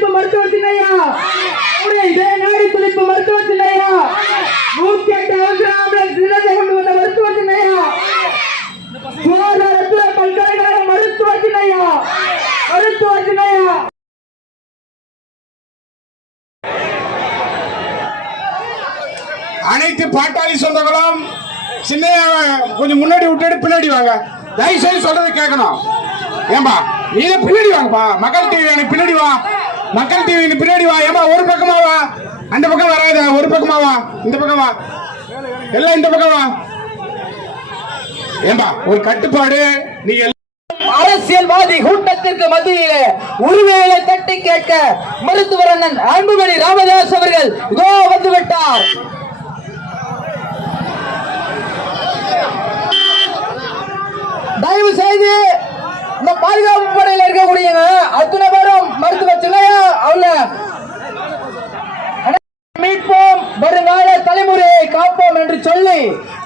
துடிப்பு மருத்துவ சின்னையா, இதய நாடி துடிப்பு மருத்துவ சின்னையா, 108 அவசர ஆம்புலன்ஸ் நிலையத்தை கொண்டு வந்த மருத்துவ சின்னையா, சுகாதாரத்துறை பல்கலைக்கழக மருத்துவ சின்னையா, மருத்துவ சின்னையா. அனைத்து பாட்டாளி சொந்தங்களும் சின்னையா கொஞ்சம் முன்னாடி விட்டுட்டு பின்னாடி வாங்க. தயவு செய்து சொல்றதை கேட்கணும். ஏம்பா நீங்க பின்னாடி வாங்கப்பா. மக்கள் டிவி பின்னாடி வா. மக்கள் டிவி பின்னாடி வா. ஏம்பா ஒரு பக்கமா வா. அந்த பக்கம் வராத. ஒரு பக்கமா வா. இந்த பக்கம் வா. எல்லாம் இந்த பக்கம் வா. ஏம்பா ஒரு கட்டுப்பாடு. நீங்க அரசியல்வாதி கூட்டத்திற்கு மத்தியிலே உரிமைகளை தட்டி கேட்க மருத்துவர் அண்ணன் அன்புமணி ராமதாஸ் அவர்கள் இதோ வந்துவிட்டார். தயவு செய்து இந்த பாதுகாப்பு படையில் இருக்கக்கூடிய அத்தனை பேரும் மருத்துவ சின்னையா அவள மீட்போம், வருங்கால தலைமுறையை காப்போம் என்று சொல்லி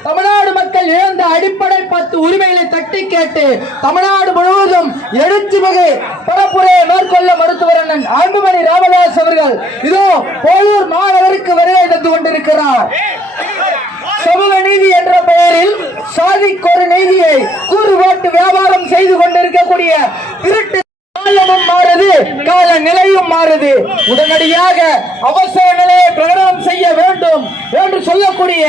தமிழ்நாடு மக்கள் இழந்த அடிப்படை 10 உரிமைகளை தட்டி கேட்டு தமிழ்நாடு முழுவதும் எழுச்சி மிகு பரப்புரையை மேற்கொள்ள மருத்துவர் அண்ணன் அன்புமணி ராமதாஸ் அவர்கள் இதோ போலூர் மாநகருக்கு வருகை தந்து கொண்டிருக்கிறார். சமூக நீதி என்ற பெயரில் சாதிக்கொரு நீதியை கூறுபாட்டு வியாபாரம் செய்து கொண்டிருக்கக்கூடிய திருட்டு காலமும் மாறுது, கால நிலையும் மாறுது. உடனடியாக அவசர நிலையை பிரகடனம் செய்ய வேண்டும் என்று சொல்லக்கூடிய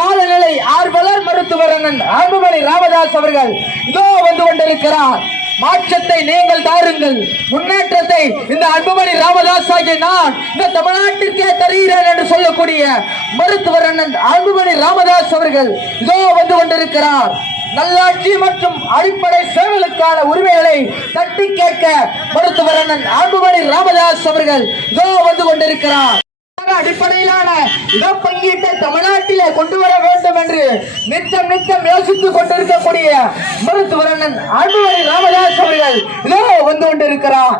காலநிலை ஆர்வலர் மருத்துவர் அண்ணன் அன்புமணி ராமதாஸ் அவர்கள் இதோ வந்து கொண்டிருக்கிறார். மாற்றத்தை நீங்கள் தாருங்கள், முன்னேற்றத்தை இந்த அன்புமணி ராமதாஸ் ஆகிய நான் இந்த தமிழ்நாட்டிற்கே தருகிறேன் என்று சொல்லக்கூடிய மருத்துவர் அண்ணன் அன்புமணி ராமதாஸ் அவர்கள் இதோ வந்து கொண்டிருக்கிறார். நல்லாட்சி மற்றும் அடிப்படை சேவைகளுக்கான உரிமைகளை தட்டி கேட்க மருத்துவர் அண்ணன் அன்புமணி ராமதாஸ் அவர்கள் இதோ வந்து கொண்டிருக்கிறார். அடிப்படையிலான இடப்பங்கீட்டை தமிழ்நாட்டிலே கொண்டு வர வேண்டும் என்று நித்தம் யோசித்துக் கொண்டிருக்கக்கூடிய மருத்துவர் அண்ணன் அன்புமணி ராமதாஸ் அவர்கள் இதோ வந்து கொண்டிருக்கிறார்.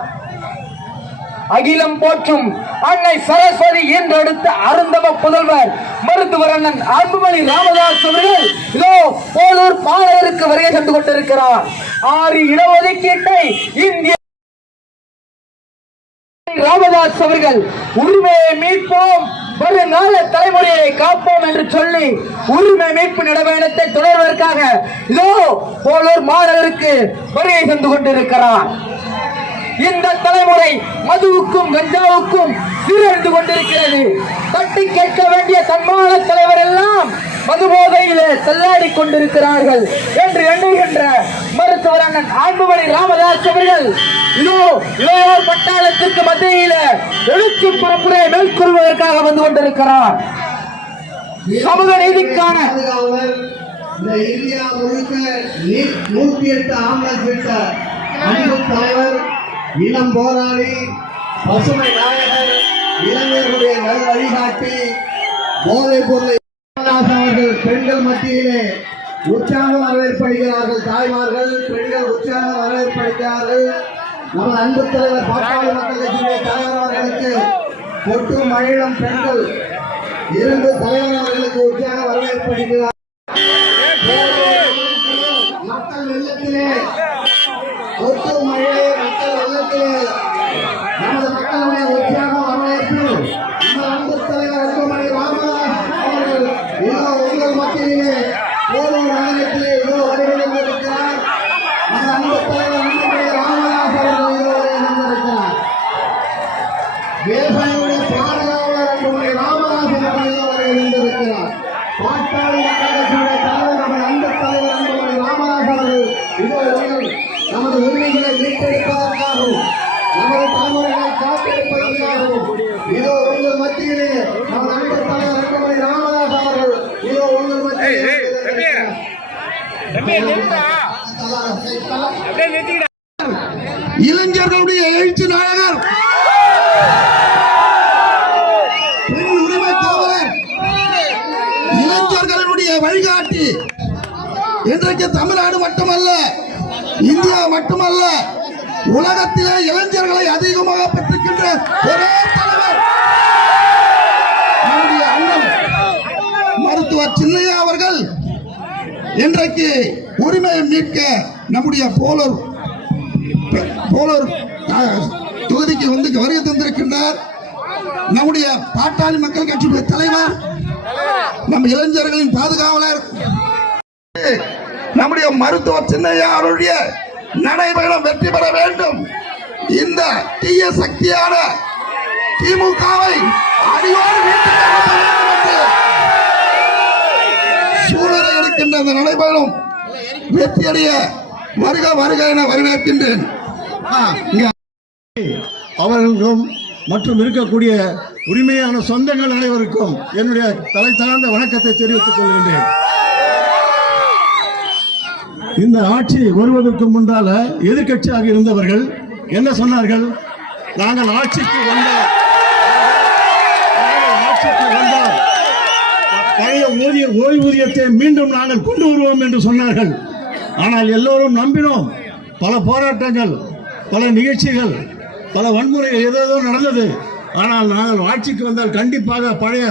அகிலம் போற்றும் அன்னை சரஸ்வதி என்றெடுத்த அருந்தம புதல்வர் மருத்துவர் அண்ணன் அன்புமணி ராமதாஸ் அவர்கள் இதோ போலூர் மாநகருக்கு வருகை தந்து கொண்டிருக்கிறார். 6 இடஒதுக்கீட்டை இந்திய ராமதாஸ் அவர்கள் உரிமையை மீட்போம், வருங்கால தலைமுறையை காப்போம் என்று சொல்லி உரிமை மீட்பு நடவடிக்கை தொடர்வதற்காக இதோ போலூர் மாநகருக்கு வருகை தந்து கொண்டிருக்கிறார். இந்த தலைமுறை மதுவுக்கும் கஞ்சாவுக்கும் சீரழிந்து கொண்டிருக்கிறது. தட்டி கேட்க வேண்டிய தன்மான தலைவர் எல்லாம் மது போதையிலே தள்ளாடி கொண்டிருக்கிறார்கள் என்று எண்ணுகின்ற மருத்துவர் அண்ணன் அன்புமணி ராமதாஸ் அவர்கள் இதோ இளையோர் பட்டாளத்திற்கு மத்தியில எழுச்சி பரப்புரை மேற்கொள்வதற்காக வந்து கொண்டிருக்கிறார். சமூக நீதிக்கான இந்தியா முழுக்க 108 ஆம்புலன்ஸ் விட்ட அன்பு தலைவர், இளம் போராளி, பசுமை நாயகர், இளைஞர்களுடைய நல் வழிகாட்டி, போதைப் பொருளை அவர்கள் பெண்கள் மத்தியிலே உற்சாக வரவேற்படுகிறார்கள். தாய்மார்கள் பெண்கள் உற்சாக வரவேற்படுகிறார்கள். நமது அன்பு தலைவர் பாட்டாளி மக்கள் கட்சியுடைய தலைவர் அவர்களுக்கு கொட்டு மகிழும் பெண்கள் 2 தலைவர் அவர்களுக்கு உற்சாக வரவேற்படுகிறார். மக்கள் வெள்ளத்திலே கொட்டு மழை, மக்கள் வெள்ளத்திலே நமது மக்களுடைய உற்சாக வரவேற்பு நமது அன்பு தலைவர் அன்புமணி ராமதாஸ் அவர்கள் இதோ உங்கள் மத்தியிலே போலூர் நகரத்திலே இதோ வருகிறார். நமது அன்பு தலைவர் அன்புமணி ராமதாஸ் அவர்கள் இதோ வருகிறார். வேப்பனையுடைய பாதுகாவலர் அன்புமணி ராமதாஸ் அவர்கள் இதோ வருகிறார். பாட்டாளி மக்கள் கட்சியுடைய தலைவர் நமது அன்பு தலைவர் அன்புமணி ராமதாஸ் அவர்கள் இதோ நமது உரிமைகளை மீட்டெடுப்பதற்காகவும் நமது தலைமுறைகளை காத்திருப்பதற்காகவும் இதோ உங்கள் மத்தியிலே நமது அன்பு தலைவர் அன்புமணி ராமதாஸ் அவர்கள் இதோ உங்கள் மத்தியிலே இளைஞர்களுடைய எழுச்சி நாயகர், பெண் உரிமை காவலர், இளைஞர்களுடைய வழிகாட்டி, இன்றைக்கு தமிழ்நாடு மட்டுமல்ல, இந்தியா மட்டுமல்ல, உலகத்திலே இளைஞர்களை அதிகமாக பெற்றிருக்கின்ற ஒரே தலைவர் நம்முடைய அண்ணன் மருத்துவர் சின்னையா அவர்கள் இன்றைக்கு உரிமையை மீட்க நம்முடைய போலூர் தொகுதிக்கு வந்து வருகை தந்திருக்கின்றார் நம்முடைய பாட்டாளி மக்கள் கட்சியுடைய தலைவர், நம் இளைஞர்களின் பாதுகாவலர், நம்முடைய மருத்துவர் சின்னையா அவருடைய நடைபயணம் வெற்றி பெற வேண்டும். இந்த தீய சக்தியான திமுகவை அடியோடு வீட்டுக்கு அனுப்ப வேண்டும் என்று சூழலை எடுக்கின்ற அந்த நடைபயணம் வெற்றியடைய வருக வருக என வரவேற்கின்றேன். அவர்களுக்கும் மற்றும் இருக்கக்கூடிய உரிமையான சொந்தங்கள் அனைவருக்கும் என்னுடைய தலை தாழ்ந்த வணக்கத்தை தெரிவித்துக் கொள்கின்றேன். இந்த ஆட்சி வருவதற்கு முன்னால எதிர்க்கட்சியாக இருந்தவர்கள் என்ன சொன்னார்கள்? நாங்கள் ஆட்சிக்கு வந்தால் பழைய ஓய்வூதியத்தை மீண்டும் நாங்கள் கொண்டு வருவோம் என்று சொன்னார்கள். ஆனால் எல்லோரும் நம்பினோம். பல போராட்டங்கள், பல நிகழ்ச்சிகள், பல வன்முறைகள் ஏதோ நடந்தது. ஆனால் நாங்கள் ஆட்சிக்கு வந்தால் கண்டிப்பாக பழைய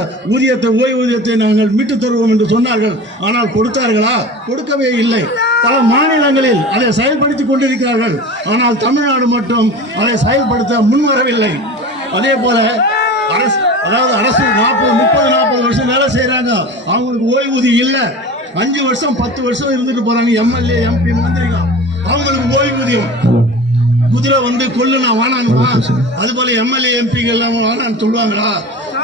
ஓய்வூதியத்தை நாங்கள் மீட்டு தருவோம் என்று சொன்னார்கள். ஆனால் கொடுத்தார்களா? கொடுக்கவே இல்லை. பல மாநிலங்களில் அதை செயல்படுத்திக் கொண்டிருக்கிறார்கள். ஆனால் தமிழ்நாடு மட்டும் அதை செயல்படுத்த முன்வரவில்லை. அதே போல அரசு 40 வருஷம் வேலை செய்யறாங்க, அவங்களுக்கு ஓய்வூதியம் இல்லை. 5 வருஷம் 10 வருஷம் இருந்துட்டு போறாங்க எம்எல்ஏ, எம்பி, மந்திரிகள். அவங்களுக்கு ஓய்வூதியம் குதிரை வந்து கொல்லுனா வானானுமா? அது போல எம்எல்ஏ, எம்பிகள் வானான்னு சொல்லுவாங்களா?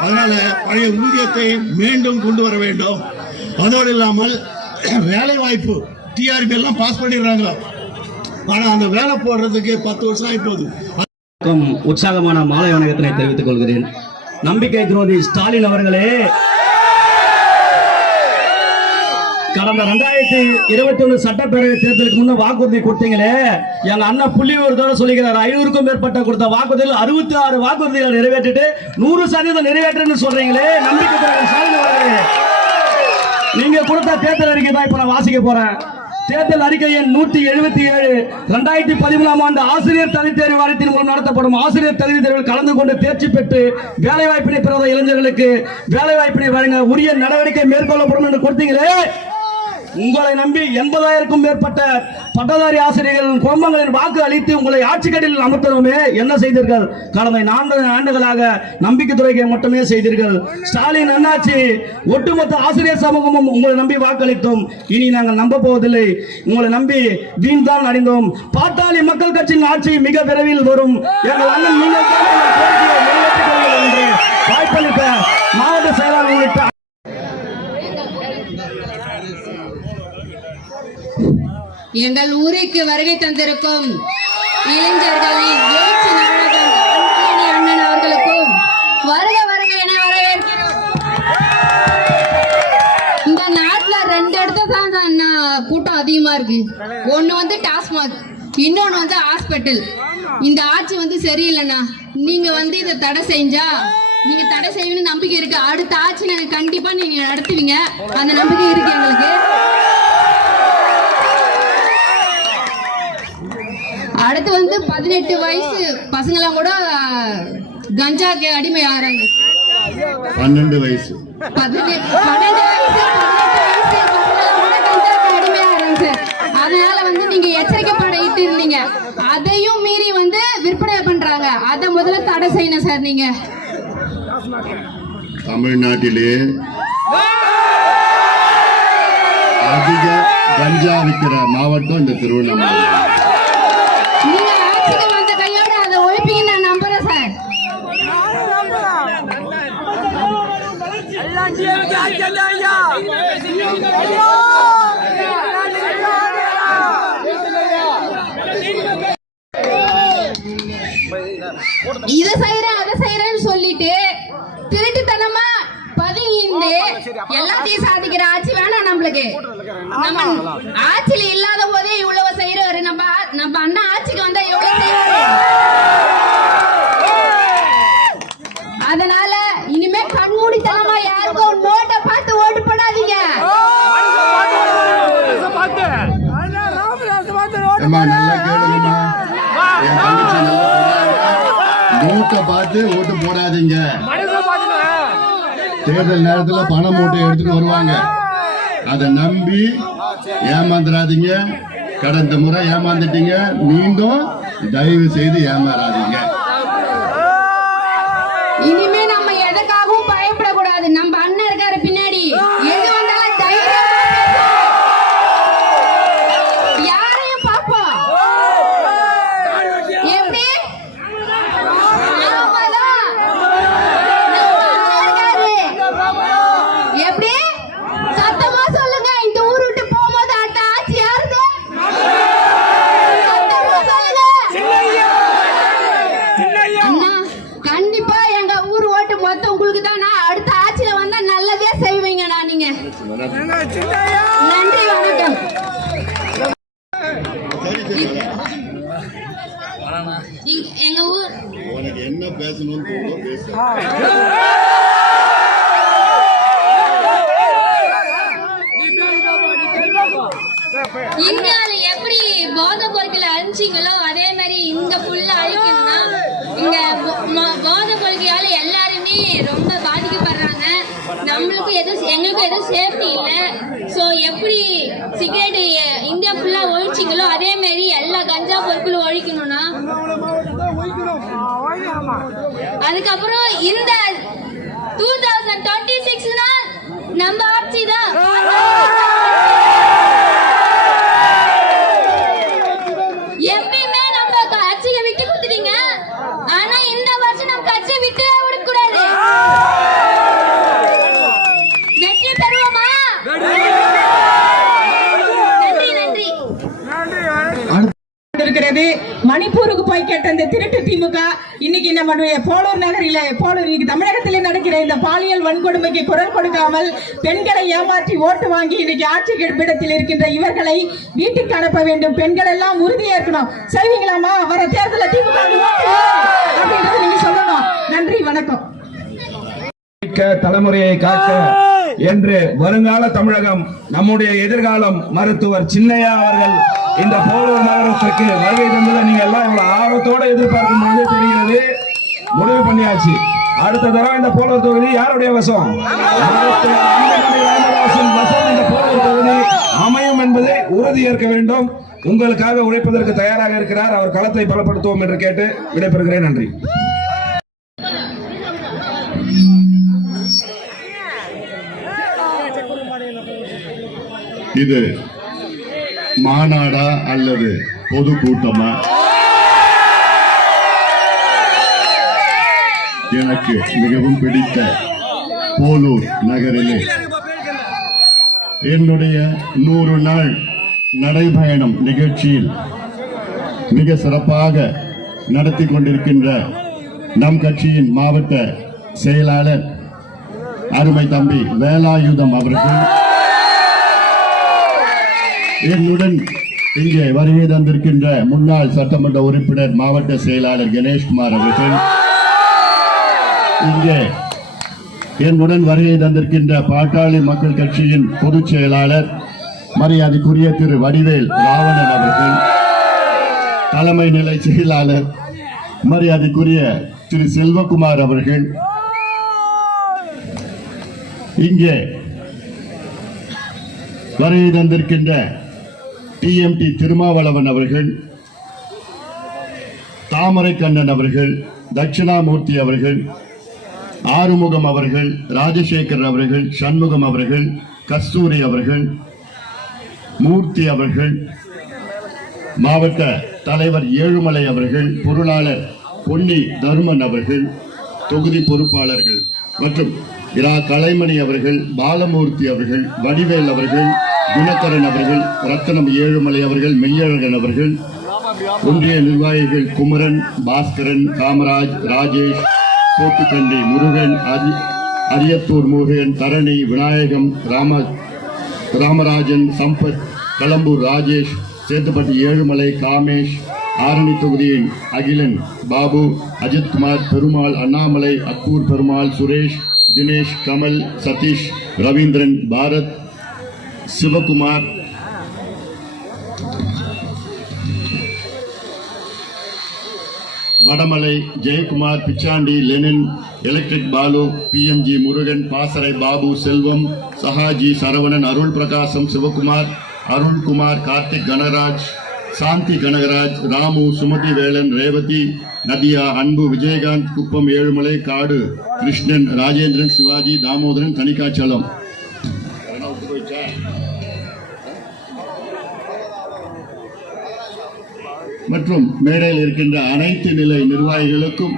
அதனால பழைய ஊதியத்தை மீண்டும் கொண்டு வர வேண்டும். அதோடு இல்லாமல் வேலை வாய்ப்பு டிஆர்பி எல்லாம் பாஸ் பண்ணிடுறாங்க. ஆனா அந்த வேலை போடுறதுக்கு 10 வருஷம் ஆகி போகுது. உற்சாகமான மாலை வணக்கத்தினை தெரிவித்துக் கொள்கிறேன். நம்பிக்கை துரோகி ஸ்டாலின் அவர்களே, கடந்த 2021 சட்டப்பேரவை தேர்தலுக்கு முன்ன வாக்குறுதி கொடுத்தீங்களே, எங்க அண்ணன் புள்ளிவிவரத்தோட சொல்லிக்கிறார். 500க்கும் மேற்பட்ட கொடுத்த வாக்குறுதியில் 66 வாக்குறுதிகளை நிறைவேற்றிட்டு 100% நிறைவேற்றுன்னு சொல்றீங்களே. நம்பிக்கை துரோகி ஸ்டாலின் அவர்களே, நீங்க கொடுத்த தேர்தல் அறிக்கை தான் இப்ப நான் வாசிக்க போறேன். தேர்தல் அறிக்கை எண் 177 2013ஆம் ஆண்டு ஆசிரியர் தகுதி தேர்வு வாரியத்தின் மூலம் நடத்தப்படும் ஆசிரியர் தகுதி தேர்வில் கலந்து கொண்டு தேர்ச்சி பெற்று வேலை வாய்ப்பினை பெறாத இளைஞர்களுக்கு வேலை வாய்ப்பினை வழங்க உரிய நடவடிக்கை மேற்கொள்ளப்படும் என்று கொடுத்தீங்களே. உங்களை நம்பி 80,000க்கும் மேற்பட்ட பட்டதாரி ஆசிரியர்கள் குடும்பங்களின் வாக்கு அளித்து உங்களை ஆட்சி கட்டில் அமர்த்தணுமே என்ன செய்தீர்கள்? கடந்த 4 ஆண்டுகளாக நம்பிக்கை துறையை மட்டுமே செய்தீர்கள். ஸ்டாலின் அண்ணாச்சி, ஒட்டுமொத்த ஆசிரியர் சமூகமும் உங்களை நம்பி வாக்களித்தோம். இனி நாங்கள் நம்ப போவதில்லை. உங்களை நம்பி வீண் தான் அடைந்தோம். பாட்டாளி மக்கள் கட்சியின் ஆட்சி மிக விரைவில் வரும். எங்கள் அண்ணன் நீங்கள் தான் எங்கள் கோரிக்கையை நிறைவேற்றிக் கொள்ளுங்கள் என்று வாய்ப்பளித்த மாவட்ட செயலாளர் உள்ளிட்ட எங்கள் ஊருக்கு வருகை தந்திருக்கும் இளைஞர்களின் எழுச்சி நாயகன் அன்புமணி அண்ணன் அவர்களுக்கும் வருக வருக என வரவேற்கிறோம். இந்த நாட்டுல 2 இடத்துல தான் கூட்டம் அதிகமா இருக்கு. ஒண்ணு வந்து டாஸ்மாக், இன்னொன்னு வந்து ஹாஸ்பிட்டல். இந்த ஆட்சி வந்து சரியில்லைண்ணா. நீங்க வந்து இதை தடை செஞ்சா, நீங்க தடை செய்வீங்கன்னு நம்பிக்கை இருக்கு. அடுத்த ஆட்சி நாங்க கண்டிப்பா நீங்க நடத்துவீங்க, அந்த நம்பிக்கை இருக்கு எங்களுக்கு. அடுத்து வந்து 18 வயசு பசங்களாம் கூட கஞ்சாக்கு அடிமை ஆறாங்க. 12 வயசு 12 வயசு கஞ்சாக்கு அடிமை ஆறாங்க சார். அதனால வந்து நீங்க எச்சரிக்கை படையிட்டு இருந்தீங்க, அதையும் மீறி வந்து விற்பனை பண்றாங்க. அதை முதல்ல தடை செய்யணும் சார். நீங்க தமிழ்நாட்டிலே அதிக கஞ்சா விற்கிற மாவட்டம் இந்த திருவண்ணாமலை. நீங்க ஆட்சிக்கு வந்த கையோட அதை ஒழிப்பீங்கன்னு நான் நம்புறேன் சார். இதை செய்யறேன் அதை செய்யறேன்னு சொல்லிட்டு திருட்டுத்தனமா பதுங்கிட்டு எல்லாத்தையும் சாதிக்கிற ஆட்சி வேணாம் நம்மளுக்கு. நம்ம ஆட்சியில இல்லாத போதே இவ்வளவு செய்யறாரு. நம்ம அண்ணா ஆட்சிக்கு வந்தா எவ்வளவு செய்யறாரு. அதனால இனிமே கண்மூடித்தனமா யாருக்கும் நோட்டை பார்த்து ஓட்டு போடாதீங்க. நோட்டை பார்த்து ஓட்டு போடாதீங்க. தேர்தல் நேரத்தில் பண மூட்டை எடுத்துட்டு வருவாங்க, அதை நம்பி ஏமாந்துடாதீங்க. கடந்த முறை ஏமாந்துட்டீங்க, மீண்டும் தயவு செய்து ஏமாறாதீங்க. இனிமே நம்ம எதுக்காகவும் பயப்படக்கூடாது. நம்ம அண்ணன் இருக்காரு பின்னாடி. எது வந்தாலும் தைரியமா பேசு. யாரையும் பாப்போம். எப்படி? ஆமாதான். நம்ம அண்ணன் இருக்காரு. எப்படி? சத்தமா சொல்லுங்க. இந்த ஊர் விட்டு போகும்போது அடுத்த ஆட்சி யாருது? சத்தமா சொல்லுங்க. அண்ணா, கண்டிப்பா எங்க ஊர் ஓட்டு மொத்தம் உங்களுக்கு தான். அடுத்த ஆட்சியில வந்தா நல்லதே செய்வீங்கண்ணா நீங்க. நன்றி, வணக்கம். எங்க ஊர் உனக்கு என்ன பேசணும்னு தோணுதோ பேசு. இந்தியாவில எப்படி போதை பொருட்களை அழிச்சிங்களோ அதே மாதிரி இங்க ஃபுல்லா அழிக்கணும்னா இங்க போதை பொருட்களால எல்லாருமே ரொம்ப பாதிக்கப்படுறாங்க. நம்மளுக்கும் எங்களுக்கும் எதுவும் சேஃப்டி இல்லை. ஸோ எப்படி சிகரெட் இந்தியா ஃபுல்லா ஒழிச்சிங்களோ அதே மாதிரி எல்லா கஞ்சா பொருட்களும் ஒழிக்கணும்னா அதுக்கப்புறம் இந்த 2026னா நம்ம ஆட்சி தான். எப்பயுமே நம்ம கட்சியை விட்டு கொடுத்துட்டீங்க. ஆனா இந்த வருஷம் நம்ம கட்சியை விட்டு விடக் கூடாது. வெற்றி பெறுவோமா? நன்றி. இருக்கிறது. மணிப்பூருக்கு போய் கேட்ட இந்த திருட்டு திமுக இன்னைக்கு நம்முடைய போலூர் நகரில இன்னைக்கு தமிழகத்திலே நடக்கிற இந்த பாலியல் வன்கொடுமைக்கு குரல் கொடுக்காமல் பெண்களை ஏமாற்றி ஓட்டு வாங்கி இன்னைக்கு ஆட்சி கெடுப்பிடத்தில் இருக்கின்ற இவர்களை வீட்டுக்கு அனுப்ப வேண்டும். பெண்கள் எல்லாம் உறுதியா இருக்கணும். செய்வீங்களாமா? வர தேர்தலில் திமுக அப்படின்றது நீங்க சொல்லணும். நன்றி, வணக்கம். தலைமுறையை காக்க என்று வருங்கால தமிழகம், நம்முடைய எதிர்காலம் மருத்துவர் சின்னையா அவர்கள் இந்த போலூர் நகரத்திற்கு வருகை தந்ததை நீங்க எல்லாம் இவ்வளவு ஆர்வத்தோட எதிர்பார்க்கும் பொழுது தெரிகிறது. முடிவு பண்ணியாச்சு. அடுத்த தடவை இந்த போலூர் தொகுதி யாருடைய வசம்? இந்த போலூர் தொகுதி அமையும் என்பதை உறுதி ஏற்க வேண்டும். உங்களுக்காக உழைப்பதற்கு தயாராக இருக்கிறார். அவர் களத்தை பலப்படுத்துவோம் என்று கேட்டு விடைபெறுகிறேன். நன்றி. இது மாநாடா அல்லது பொதுக்கூட்டமா? எனக்கு மிகவும் பிடித்த போலூர் நகரிலே என்னுடைய 100 நாள் நடைபயணம் நிகழ்ச்சியில் மிக சிறப்பாக நடத்தி கொண்டிருக்கின்ற நம் கட்சியின் மாவட்ட செயலாளர் அருமை தம்பி வேலாயுதம் அவர்கள், என்னுடன் இங்கே வருகை தந்திருக்கின்ற முன்னாள் சட்டமன்ற உறுப்பினர் மாவட்ட செயலாளர் கணேஷ்குமார் அவர்கள், இங்கே என்னுடன் வருகை தந்திருக்கின்ற பாட்டாளி மக்கள் கட்சியின் பொதுச் செயலாளர் மரியாதைக்குரிய திரு வடிவேல் ராவணன் அவர்கள், தலைமை நிலை செயலாளர் மரியாதைக்குரிய திரு செல்வகுமார் அவர்கள், இங்கே வருகை தந்திருக்கின்ற டிஎம்டி திருமாவளவன் அவர்கள், தாமரை கண்ணன் அவர்கள், தட்சிணாமூர்த்தி அவர்கள், ஆறுமுகம் அவர்கள், ராஜசேகர் அவர்கள், சண்முகம் அவர்கள், கஸ்தூரி அவர்கள், மூர்த்தி அவர்கள், மாவட்ட தலைவர் ஏழுமலை அவர்கள், பொருளாளர் பொன்னி தருமன் அவர்கள், தொகுதி பொறுப்பாளர்கள் மற்றும் இரா கலைமணி அவர்கள், பாலமூர்த்தி அவர்கள், வடிவேல் அவர்கள், குணக்கரன் அவர்கள், ரத்தனம் ஏழுமலை அவர்கள், மெய்யழகன் அவர்கள், ஒன்றிய நிர்வாகிகள் குமரன், பாஸ்கரன், காமராஜ், ராஜேஷ், சோத்துக்கண்டி முருகன், அரியத்தூர் முருகன், தரணி, விநாயகம், ராமராஜன், சம்பத், களம்பூர் ராஜேஷ், சேத்துப்பட்டி ஏழுமலை, காமேஷ், ஆரணி தொகுதியின் Akilan, Babu, Ajithkumar, Perumal, Annamalai, Akkur Perumal, Suresh, Dinesh, Kamal, Sathish, Ravindran, Bharath, Sivakumar, Vadamalai, Jayakumar, Pichandi, Lenin, electric Balu, PMG Murugan, Pasarai Babu, செல்வம், சஹாஜி, சரவணன், அருள் பிரகாசம், சிவகுமார், அருள்குமார், கார்த்திக், கணராஜ், சாந்தி கனகராஜ், ராமு, சுமதி வேலன், ரேவதி, நதியா, அன்பு, விஜயகாந்த், குப்பம், ஏழுமலை, காடு, கிருஷ்ணன், ராஜேந்திரன், சிவாஜி, தாமோதரன், தணிகாச்சலம் மற்றும் மேடையில் இருக்கின்ற அனைத்து நிலை நிர்வாகிகளுக்கும்,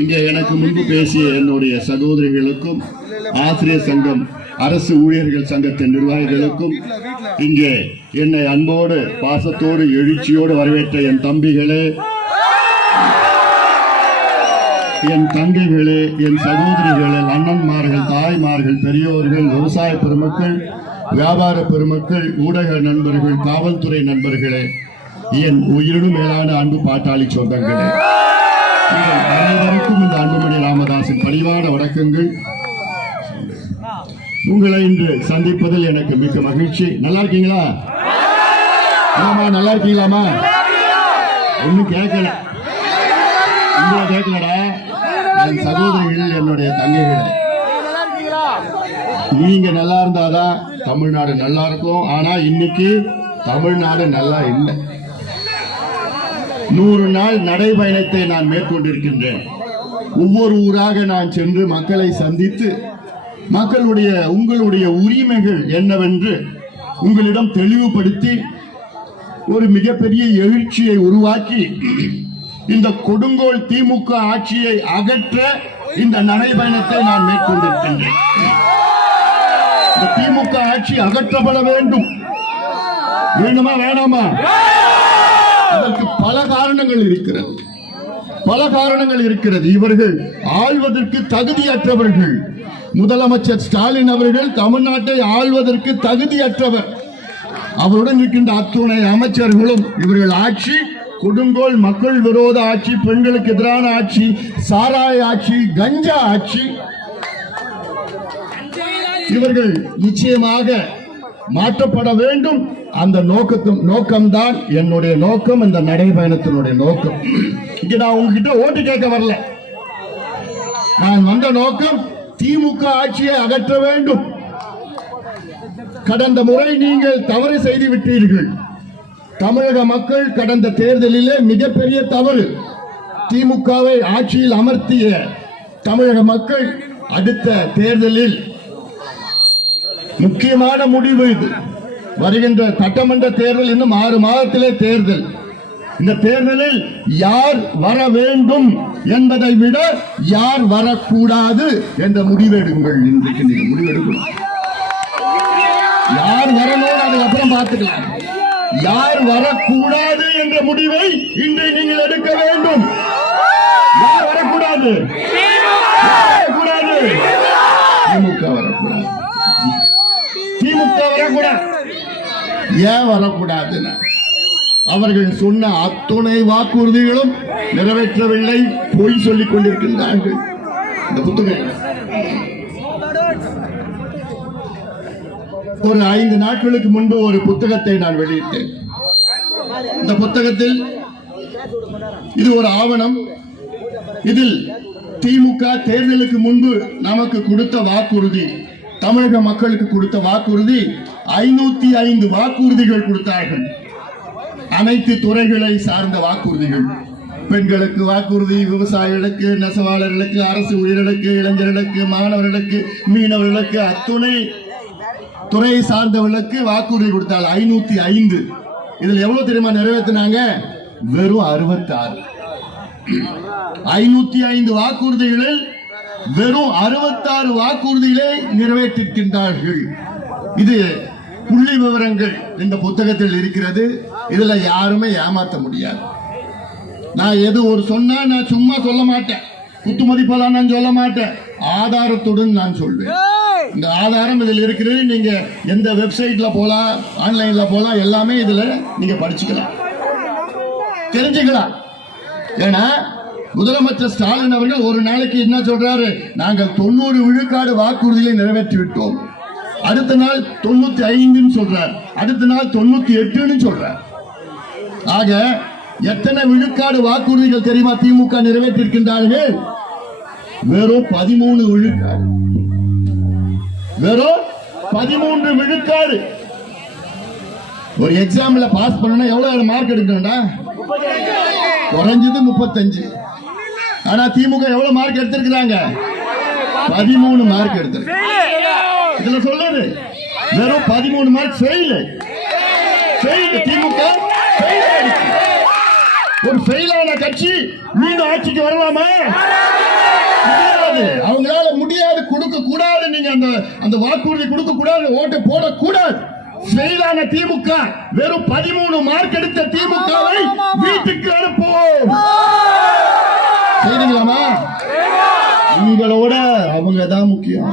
இங்கே எனக்கு முன்பு பேசிய என்னுடைய சகோதரிகளுக்கும், ஆசிரியர் சங்கம், அரசு ஊழியர்கள் சங்கத்தின் நிர்வாகிகளுக்கும், இங்கே என்னை அன்போடு பாசத்தோடு எழுச்சியோடு வரவேற்ற என் தம்பிகளே, என் தங்கைகளே, என் சகோதரிகளே, அண்ணன்மார்கள், தாய்மார்கள், பெரியோர்கள், விவசாய பெருமக்கள், வியாபார பெருமக்கள், ஊடக நண்பர்கள், காவல்துறை நண்பர்களே, என் உயிரினும் மேலான அன்பு பாட்டாளி சொந்தங்களே, அனைவருக்கும் இந்த அன்புமணி ராமதாஸின் பணிவான வணக்கங்கள். உங்களை இன்று சந்திப்பதில் எனக்கு மிக்க மகிழ்ச்சி. நல்லா இருக்கீங்களா? ஆமா, நல்லா இருக்கீங்களாமா? ஒன்னும் கேட்கல, உங்களை கேட்கலடா. என் சகோதரிகள், என்னுடைய தங்கைகள், நீங்க நல்லா இருந்தாதான் தமிழ்நாடு நல்லா இருக்கும். ஆனா இன்னைக்கு தமிழ்நாடு நல்லா இல்லை. 100 நாள் நடைபயணத்தை நான் மேற்கொண்டிருக்கின்றேன். ஒவ்வொரு ஊராக நான் சென்று மக்களை சந்தித்து உங்களுடைய உரிமைகள் என்னவென்று உங்களிடம் தெளிவுபடுத்தி ஒரு மிகப்பெரிய எழுச்சியை உருவாக்கி இந்த கொடுங்கோல் திமுக ஆட்சியை அகற்ற இந்த நடைபயணத்தை நான் மேற்கொண்டிருக்கின்றேன். இந்த திமுக ஆட்சி அகற்றப்பட வேண்டும். வேண்டுமா வேணாமா? அதற்கு பல காரணங்கள் இருக்கிறது. இவர்கள் ஆள்வதற்கு தகுதியற்றவர்கள். முதலமைச்சர் ஸ்டாலின் அவர்கள் தமிழ்நாட்டை ஆள்வதற்கு தகுதியற்றவர். அவருடன் இருக்கின்ற அத்துணை அமைச்சர்களும் இவர்கள் ஆட்சி கொடுங்கோல் மக்கள் விரோத ஆட்சி, பெண்களுக்கு எதிரான ஆட்சி, சாராய ஆட்சி, கஞ்சா ஆட்சி. இவர்கள் நிச்சயமாக மாற்றப்பட வேண்டும். அந்த நோக்கம்தான் என்னுடைய நோக்கம், இந்த நடைபயணத்தினுடைய நோக்கம். இங்க நான் உங்ககிட்ட ஓட்டு கேட்க வரல. நான் வந்த நோக்கம் திமுக ஆட்சியை அகற்ற வேண்டும். கடந்த முறை நீங்கள் தவறு செய்து விட்டீர்கள். தமிழக மக்கள் கடந்த தேர்தலிலே மிகப்பெரிய தவறு. திமுகவை ஆட்சியில் அமர்த்திய தமிழக மக்கள் அடுத்த தேர்தலில் முக்கியமான முடிவு இது. வருகின்ற சட்டமன்ற தேர்தல் இன்னும் 6 மாதத்திலே தேர்தல். இந்த தேர்தலில் யார் வர வேண்டும் என்பதை விட யார் வரக்கூடாது என்ற முடிவெடுங்கள். இன்றைக்கு நீங்க முடிவெடுக்கணும். யார் வரணும் அதுக்கப்புறம் பார்த்துக்கலாம். யார் வரக்கூடாது என்ற முடிவை இன்று நீங்கள் எடுக்க வேண்டும். யார் வரக்கூடாது? திமுக வரக்கூடாது. திமுக வரக்கூடாது. ஏன் வரக்கூடாதுன்னா அவர்கள் சொன்ன அத்துணை வாக்குறுதிகளும் நிறைவேற்றவில்லை. பொய் சொல்லிக் கொண்டிருக்கின்றார்கள். இந்த புத்தகம் ஒரு 5 நாட்களுக்கு முன்பு ஒரு புத்தகத்தை நான் வெளியிட்டேன். இந்த புத்தகத்தில் இது ஒரு ஆவணம். இதில் திமுக தேர்தலுக்கு முன்பு நமக்கு கொடுத்த வாக்குறுதி, தமிழக மக்களுக்கு கொடுத்த வாக்குறுதி 505 வாக்குறுதிகள் கொடுத்தார்கள். அனைத்து துறைகளை சார்ந்த வாக்குறுதிகள். பெண்களுக்கு வாக்குறுதி, விவசாயிகளுக்கு, நெசவாளர்களுக்கு, அரசு ஊழியர்களுக்கு, இளைஞர்களுக்கு, மாணவர்களுக்கு, மீனவர்களுக்கு, அத்துணை துறை சார்ந்தவர்களுக்கு வாக்குறுதி கொடுத்தால் 505. இதுல எவ்வளவு தெரியுமா நிறைவேற்றினாங்க? வெறும் 66. 505 வாக்குறுதிகளில் வெறும் 66 வாக்குறுதிகளை நிறைவேற்றிருக்கின்றார்கள். இது புள்ளி விவரங்கள் இந்த புத்தகத்தில் இருக்கிறது. இதுல யாருமே ஏமாற்ற முடியாது. நான் எது ஒரு சொன்னா நான் சும்மா சொல்ல மாட்டேன், குத்துமதிப்பெல்லாம் நான் சொல்ல மாட்டேன், ஆதாரத்துடன் நான் சொல்வேன். இந்த ஆதாரம் இதில் இருக்கிறது. நீங்க எந்த வெப்சைட்ல போலாம், ஆன்லைன்ல போலாம், எல்லாமே இதுல நீங்க படிச்சுக்கலாம், தெரிஞ்சுக்கலாம். ஏன்னா முதலமைச்சர் ஸ்டாலின் அவர்கள் ஒரு நாளைக்கு என்ன சொல்றாரு? நாங்கள் 90 விழுக்காடு வாக்குறுதியை நிறைவேற்றி விட்டோம். அடுத்த நாள் 95 சொல்றார், அடுத்த நாள் 98 சொல்றார். ஆக எத்தனை விழுக்காடு வாக்குறுதிகள் தெரியுமா திமுக நிறைவேற்றிருக்கின்றார்கள்? வெறும் 13 விழுக்காடு. வெறும் 13 விழுக்காடு. ஒரு எக்ஸாம்ல பாஸ் பண்ணனா எவ்வளவு மார்க் எடுக்கணும்டா? குறைஞ்சது 35. ஆனா திமுக எவ்வளவு மார்க் எடுத்திருக்கிறாங்க? 13 மார்க் எடுத்திருக்காங்க. இதுல சொல்லுது வெறும் 13 மார்க் ஃபெயில். திமுக fail ஆயிடுச்சு. ஒரு ஃபெயிலான கட்சி மீண்டும் ஆட்சிக்கு வரலாமா? அவங்களால முடியாது, கொடுக்க கூடாது. நீங்க அந்த வாக்குறுதி கொடுக்க கூடாது, ஓட்டு போட கூடாது. ஃபெயிலான திமுக, வெறும் 13 மார்க் எடுத்த திமுகவை வீட்டுக்கு அனுப்புவோம். செய்றீங்களாமா? உங்களோட அவங்க தான் முக்கியம்.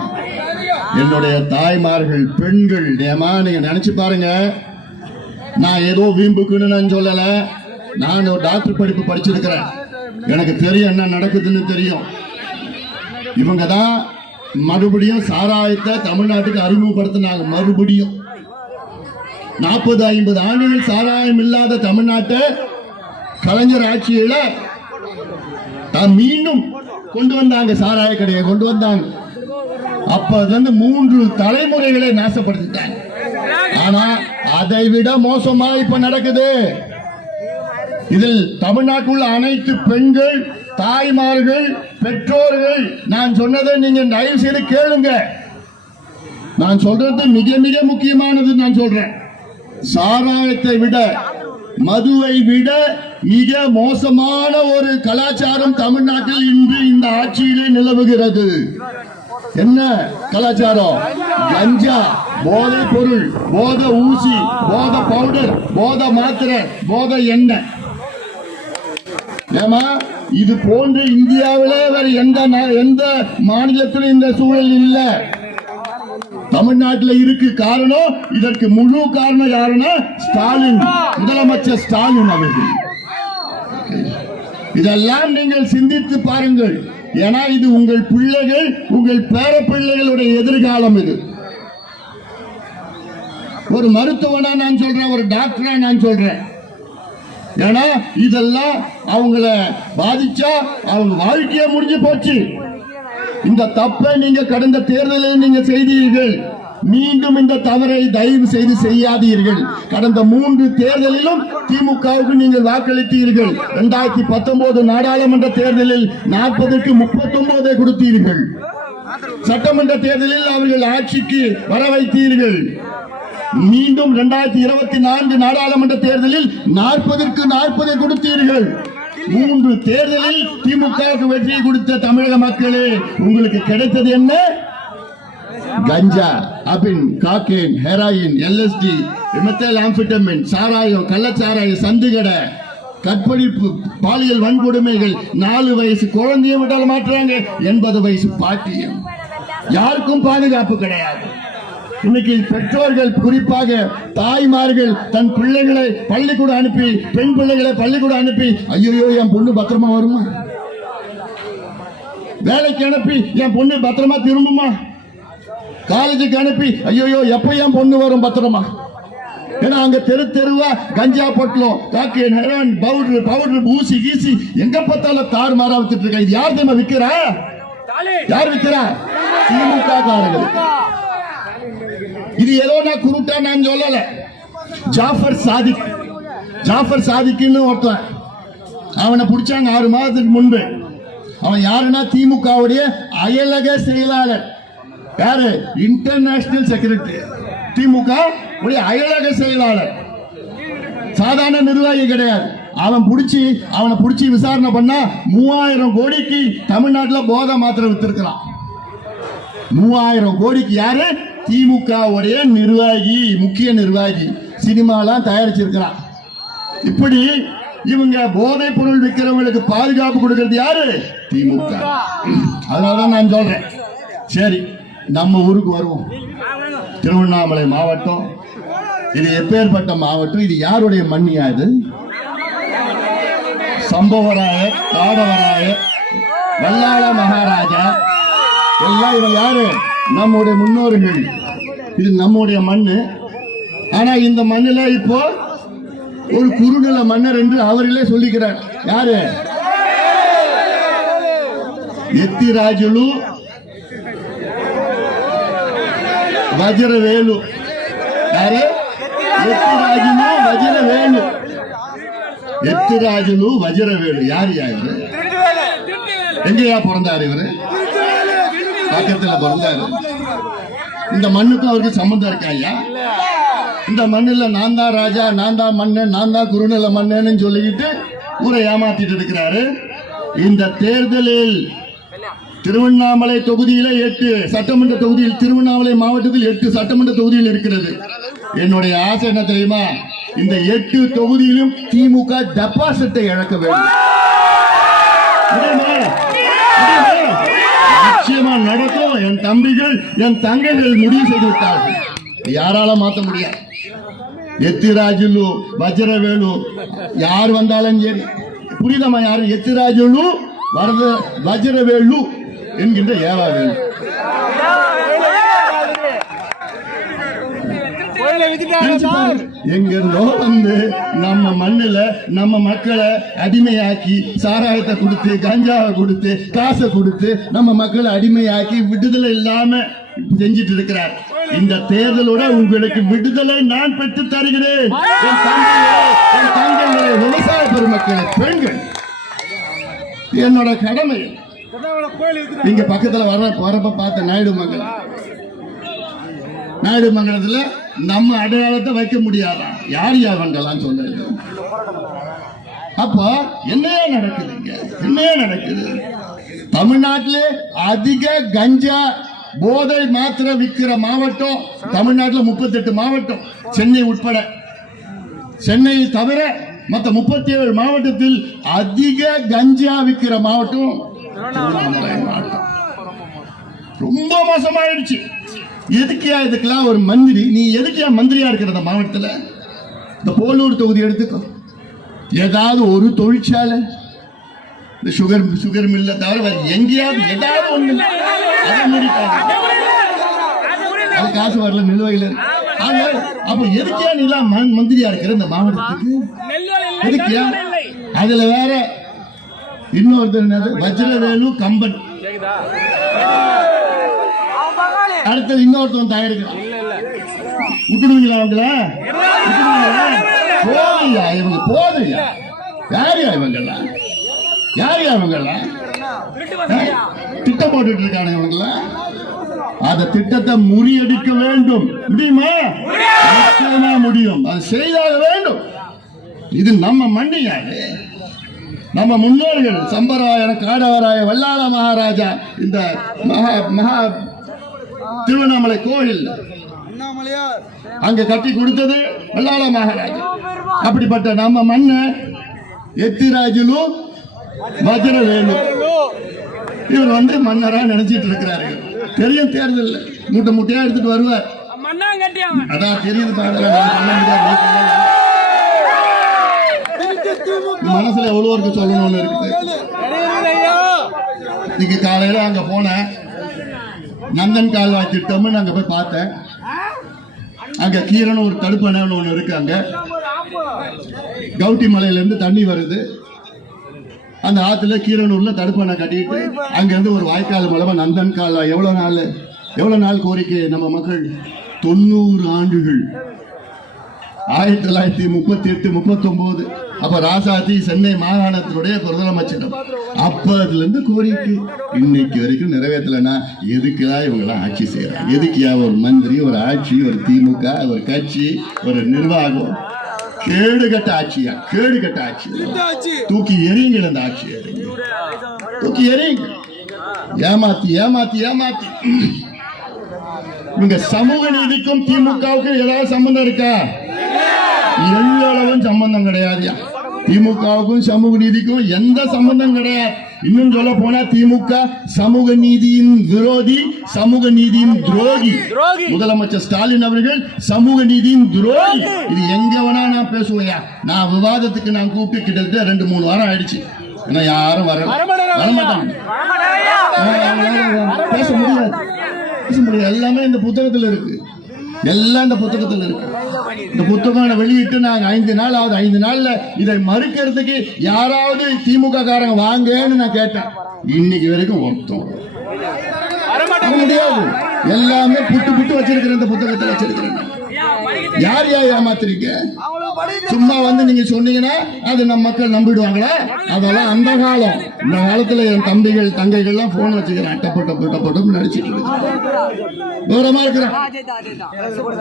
என்னுடைய தாய்மார்கள், பெண்கள், நீங்க நினைச்சு பாருங்க. நான் ஏதோ வீம்புக்குன்னு நான் சொல்லல. நான் ஒரு டாக்டர் படிப்பு படிச்சிருக்கிறேன். எனக்கு தெரியும் என்ன நடக்குதுன்னு தெரியும். இவங்க தான் மறுபடியும் சாராயத்தை தமிழ்நாட்டுக்கு அறிமுகப்படுத்தினாங்க. மறுபடியும் 40-50 ஆண்டுகள் சாராயம் இல்லாத தமிழ்நாட்டை கலைஞர் ஆட்சியில மீண்டும் கொண்டு வந்தாங்க. சாராய கடையை கொண்டு வந்தாங்க. அப்ப 3 தலைமுறைகளை நாசப்படுத்திட்டாங்க. ஆனா அதை விட மோசமா இப்ப நடக்குது. இதில் தமிழ்நாட்டில் அனைத்து பெண்கள், தாய்மார்கள், பெற்றோர்கள், நான் சொன்னதை நீங்க தயவு செய்து கேளுங்க. நான் சொல்றது மிக மிக முக்கியமானது. நான் சொல்றேன், சாராயத்தை விட, மதுவை விட மிக மோசமான ஒரு கலாச்சாரம் தமிழ்நாட்டில் இன்று இந்த ஆட்சியிலே நிலவுகிறது. என்ன கலாச்சாரம்? கஞ்சா, போதை பொருள், போதை ஊசி, போதை பவுடர், போதை மாத்திரை, போதை எண்ணெய். ஏமா, இது போன்று இந்தியாவிலே வேறு எந்த மாநிலத்திலும் இந்த சூழல் இல்லை. தமிழ்நாட்டில் இருக்கு. காரணம், இதற்கு முழு காரணம் யாருன்னா ஸ்டாலின், முதலமைச்சர் ஸ்டாலின் அவர்கள். இதெல்லாம் நீங்கள் சிந்தித்து பாருங்கள். ஏன்னா இது உங்கள் பிள்ளைகள், உங்கள் பேர பிள்ளைகளுடைய எதிர்காலம். இது ஒரு மருத்துவனா நான் சொல்றேன், ஒரு டாக்டரா நான் சொல்றேன். ஏன்னா இதெல்லாம் அவங்கள பாதிச்சா அவங்க வாழ்க்கையே முடிஞ்சு போச்சு. இந்த தப்பை நீங்க கடந்த தேர்தலில் நீங்க செய்தீர்கள். மீண்டும் இந்த தவறை தயவு செய்து செய்யாதீர்கள். கடந்த 3 தேர்தலிலும் திமுகவுக்கு நீங்கள் வாக்களித்தீர்கள். 2019 நாடாளுமன்ற தேர்தலில் 40க்கு 39 கொடுத்தீர்கள். சட்டமன்ற தேர்தலில் அவர்கள் ஆட்சிக்கு வர வைத்தீர்கள். மீண்டும் 2024 நாடாளுமன்ற தேர்தலில் 40க்கு 40 கொடுத்தீர்கள். 3 தேர்தலில் திமுகவுக்கு வெற்றி கொடுத்த தமிழக மக்களே, உங்களுக்கு கிடைத்தது என்ன? கஞ்சா, அபின், காக்கேன், ஹெராயின், LSD, மெத்தில் ஆம்பெட்டமின், சாராயம், கள்ளச்சாராயம், சந்துகடை, கற்பழிப்பு, பாலியல் வன்கொடுமைகள். 4 வயசு குழந்தைய விட்டால மாற்றாங்க, 80 வயசு பாட்டியம். யாருக்கும் பாதுகாப்பு கிடையாது. இன்னைக்கு பெற்றோர்கள், குறிப்பாக தாய்மார்கள் தன் பிள்ளைகளை பள்ளிக்கூடம் அனுப்பி, பெண் பிள்ளைகளை பள்ளிக்கூடம் அனுப்பி, ஐயோ என் பொண்ணு பத்திரமா வருமா, வேலைக்கு அனுப்பி என் பொண்ணு பத்திரமா திரும்புமா, காலேஜுக்கு அனுப்பி ஐயோ எப்ப என் பொண்ணு வரும் பத்திரமா. ஏன்னா அங்க தெருவா கஞ்சா பொட்டலம், காக்கேன், ஹெராயின், பவுடர், ஊசி கீசி எங்க பார்த்தாலும் தாறுமாறா வித்துட்டு இருக்க. இது யார் தெரியுமா விக்கிறா? யார் விக்கிறா? திமுக காரர்கள். இது ஏதோ நான் குருட்டா நான் சொல்லல. ஜாஃபர் சாதிக்னு ஒருத்தன், அவனை பிடிச்சாங்க 6 மாதத்துக்கு முன்பு. அவன் யாருன்னா திமுகவுடைய அயலக செயலாளர். யாரு? International secretary. திமுக அயலக செயலாளர், சாதாரண நிர்வாகி கிடையாது. அவனை பிடிச்சி விசாரணை பண்ணா 3000 கோடிக்கு தமிழ்நாட்டில் போதை மாத்திரை வித்திருக்கிறான். 3000 கோடிக்கு. யாரு? திமுக உடைய நிர்வாகி, முக்கிய நிர்வாகி. சினிமாலாம் தயாரிச்சிருக்கிறான். இப்படி இவங்க போதை பொருள் விற்கிறவங்களுக்கு பாதுகாப்பு கொடுக்கிறது யாரு? திமுக. அதனாலதான் நான் சொல்றேன். சரி, நம்ம ஊருக்கு வருவோம். திருவண்ணாமலை மாவட்டம், இது எப்பேற்பட்ட மாவட்டம்? இது யாருடைய மண்ணியா? இது சம்பவராய, காடவராய, வல்லாள மகாராஜா எல்லாம் இவங்க யாரு? நம்முடைய முன்னோர்கள். இது நம்முடைய மண்ணு. ஆனா இந்த மண்ணில இப்போ ஒரு குறுநில மன்னர் என்று அவர்களே சொல்லிக்கிறார். யாரு? எத்திராஜுலு வஜ்ரவேலு. யாரு? எத்திராஜுலு வஜ்ரவேலு. எத்திராஜுலு வஜ்ரவேலு யார் இவரு? எங்கயா பிறந்தாரு இவரு? பக்கத்துல பிறந்தாரு. இந்த மண்ணுக்கும் அவருக்கு சம்பந்தம் இருக்கா ஐயா? இந்த மண்ணுல நான் தான் ராஜா, நான் தான் மன்னன், நான் தான் குறுநில மன்னன்னு சொல்லிக்கிட்டு ஊரை ஏமாத்திட்டு இருக்கிறாரு. இந்த தேர்தலில் திருவண்ணாமலை தொகுதியில 8 சட்டமன்ற தொகுதியில், திருவண்ணாமலை மாவட்டத்தில் 8 சட்டமன்ற தொகுதியில் இருக்கிறது. என்னுடைய ஆசை என்ன தெரியுமா? இந்த 8 தொகுதியிலும் திமுக டெபாசிட்டை இழக்க வேண்டும். நிச்சயமா நடக்கும். என் தம்பிகள், என் தங்கைகள் முடிவு செய்து விட்டார்கள். யாரால மாற்ற முடியாது. எத்திராஜுலு வஜ்ரவேலு யார் வந்தாலும் சரி, புரியுதமா? யாரு? எத்திராஜுலு வஜ்ரவேலு என்கின்ற ஏவாவேலு. எங்கிருந்தோ வந்து நம்ம மண்ணுல நம்ம மக்களை அடிமையாக்கி சாராயத்தை கொடுத்து, கஞ்சாவை கொடுத்து, காசை கொடுத்து நம்ம மக்களை அடிமையாக்கி விடுதலை இல்லாம செஞ்சிட்டு இருக்கிறார். இந்த தேர்தலோட உங்களுக்கு விடுதலை நான் பெற்று தருகிறேன். என் தங்கைகளே, விவசாய பெருமக்களே, பெண்கள், என்னோட கடமை. இங்க பக்கத்துல வரப்ப பார்த்த நாயுடு மங்கலத்துல நம்ம அடையாளத்தை வைக்க முடியாதா? யார் யாவங்களாம் சொன்னது. அப்ப என்னையா நடக்குதுங்க? என்னையா நடக்குது? தமிழ்நாட்டிலே அதிக கஞ்சா போதை மாத்திரை விற்கிற மாவட்டம் தமிழ்நாட்டில் 38 மாவட்டம், சென்னை உட்பட. சென்னையை தவிர மற்ற 37 மாவட்டத்தில் அதிக கஞ்சா விற்கிற மாவட்டம் திருவண்ணாமலை மாவட்டம். ரொம்ப மோசமாயிடுச்சு. எதுக்கியா இதுக்கெல்லாம் ஒரு மந்திரி? நீ எதுக்கியா மந்திரியா இருக்கிற அந்த மாவட்டத்தில்? இந்த போலூர் தொகுதி எடுத்துக்கோ. ஏதாவது ஒரு தொழிற்சாலை, இந்த சுகர் மில்ல தவிர வேற எங்கேயாவது ஏதாவது ஒண்ணு அது காசு வரல, நிலுவையில். அப்ப எதுக்கியா நீ எல்லாம் மந்திரியா இருக்கிற இந்த மாவட்டத்துக்கு? எதுக்கியா? அதுல வேற இன்னொருத்தர் வஜ்ரவேலு கம்பன், அடுத்தது இன்னொருத்தவன் தயாரிக்கிறான். விட்டுடுவீங்களா அவங்கள? போதையா இவங்க? போதையா? யாரையா இவங்கெல்லாம்? யாரையா இவங்கெல்லாம்? திட்டம் போட்டுட்டு இருக்காங்க இவங்கள. அந்த திட்டத்தை முறியடிக்க வேண்டும். முடியுமா? நிச்சயமா முடியும். அது செய்தாக வேண்டும். இது நம்ம மண்ணியாது. நம்ம முன்னோர்கள் சம்பராயன, காடவராய, வல்லாள மகாராஜா இந்த மகா திருவண்ணாமலை கோயில் அங்க கட்டி கொடுத்தது வல்லாள மகாராஜா. அப்படிப்பட்ட நம்ம மண்ண எத்திராஜுலு வஜ்ரவேலு இவர் வந்து மன்னரா நினைச்சிட்டு இருக்கிறாரு. தெரியும், தேர்தல் மூட்டை மூட்டையா எடுத்துட்டு வருவார். அதான் தெரியுது. மனசுல எவ்வளவு இருக்கு சொல்லணும்னு இருக்குது. இன்னைக்கு காலையில அங்க போன நந்தன் கால்வாய் திட்டம்னு அங்க போய் பார்த்தேன். அங்க கீரன் ஒரு தடுப்பணை ஒண்ணு இருக்கு. அங்க கவுட்டி மலையில இருந்து தண்ணி வருது. அந்த ஆத்துல கீரனூர்ல தடுப்பணை கட்டிட்டு அங்க இருந்து ஒரு வாய்க்கால் மூலமா நந்தன் கால்வாய். எவ்வளவு நாள் கோரிக்கை நம்ம மக்கள்? 90 ஆண்டுகள். 1938, 39 அப்ப ராசாத்தி சென்னை மாகாணத்தினுடைய முதலமைச்சர். அப்பதுல இருந்து கோரிக்கை இன்னைக்கு வரைக்கும் நிறைவேற்றலன்னா எதுக்குதான் இவங்கெல்லாம் ஆட்சி செய்யறாங்க? எதுக்கியா ஒரு மந்திரி, ஒரு ஆட்சி, ஒரு திமுக, ஒரு கட்சி, ஒரு நிர்வாகம்? கேடுகட்ட ஆட்சியா? கேடுகட்ட ஆட்சி. தூக்கி எறியுங்கள் அந்த ஆட்சியை, தூக்கி எறியுங்க. ஏமாத்தி ஏமாத்தி ஏமாத்தி. இவங்க சமூக நீதிக்கும் திமுகவுக்கும் ஏதாவது சம்பந்தம் இருக்கா? எல்லளவும் சம்பந்தம் கிடையாது. திமுகவுக்கும் சமூக நீதிக்கும் எந்த சம்பந்தம் கிடையாது. இன்னும் சொல்ல போனா திமுக சமூக நீதியின் விரோதி, சமூக நீதியின் துரோகி. முதலமைச்சர் ஸ்டாலின் அவர்கள் சமூக நீதியின் துரோகி. இது எங்க வேணா நான் பேசுவேயா. நான் விவாதத்துக்கு நான் கூப்பிட்டு கிட்டத்தட்ட 2-3 வாரம் ஆயிடுச்சு. ஏன்னா யாரும் வரமாட்டாங்க, பேச முடியாது. எல்லாமே இந்த புத்தகத்தில் இருக்கு. எல்லாம் இந்த புத்தகத்தில் இருக்கு. இந்த புத்தகம் வெளியிட்டு நாங்க 5 நாள் ஆகுது. 5 நாள்ல இதை மறுக்கிறதுக்கு யாராவது திமுக காரங்க வாங்கன்னு நான் கேட்டேன். இன்னைக்கு வரைக்கும் ஒருத்தம் முடியாது. எல்லாமே புட்டு புட்டு வச்சிருக்கிறேன். இந்த புத்தகத்தில் வச்சிருக்கிறேன். யார் ஏமாத்துறீங்க? சும்மா வந்து நீங்க சொன்னீங்கன்னா அது நம்ம மக்கள் நம்பிடுவாங்களா? அதெல்லாம் அந்த காலம். இந்த காலத்துல என் தம்பிகள் தங்கைகள் எல்லாம் போன் வச்சுக்கிறான், டப்பு நடிச்சிட்டு தூரமா இருக்கிறான்.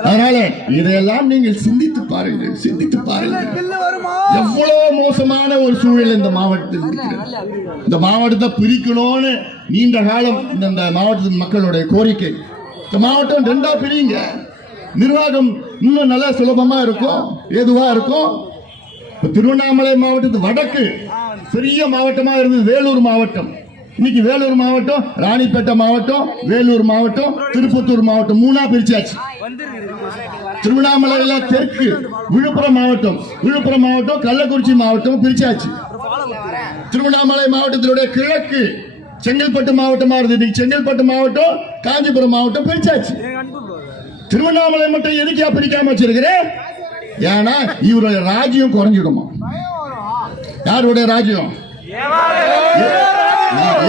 அதனால இதையெல்லாம் நீங்கள் சிந்தித்து பாருங்கள், சிந்தித்து பாருங்கள். எவ்வளவு மோசமான ஒரு சூழல் இந்த மாவட்டத்தில் இருக்கிறது. இந்த மாவட்டத்தை பிரிக்கணும்னு நீண்ட காலம் இந்த மாவட்டத்தின் மக்களுடைய கோரிக்கை. இந்த மாவட்டம் 2ஆ பிரியுங்க, நிர்வாகம் இன்னும் நல்லா சுலபமா இருக்கும், ஏதுவா இருக்கும். திருவண்ணாமலை மாவட்டத்து வடக்கு பெரிய மாவட்டமா இருந்தது வேலூர் மாவட்டம். இன்னைக்கு வேலூர் மாவட்டம், ராணிப்பேட்டை மாவட்டம், வேலூர் மாவட்டம், திருப்பத்தூர் மாவட்டம் 3ஆ பிரிச்சாச்சு. திருவண்ணாமலையில தெற்கு விழுப்புரம் மாவட்டம், கள்ளக்குறிச்சி மாவட்டம் பிரிச்சாச்சு. திருவண்ணாமலை மாவட்டத்தினுடைய கிழக்கு செங்கல்பட்டு மாவட்டமா இருந்தது, செங்கல்பட்டு மாவட்டம், காஞ்சிபுரம் மாவட்டம் பிரிச்சாச்சு. திருவண்ணாமலை மட்டும் எதுக்கா பிரிக்காம வச்சிருக்கிறேன்? ஏன்னா இவருடைய ராஜ்யம் குறைஞ்சிடுமா? யாருடைய ராஜ்யம்?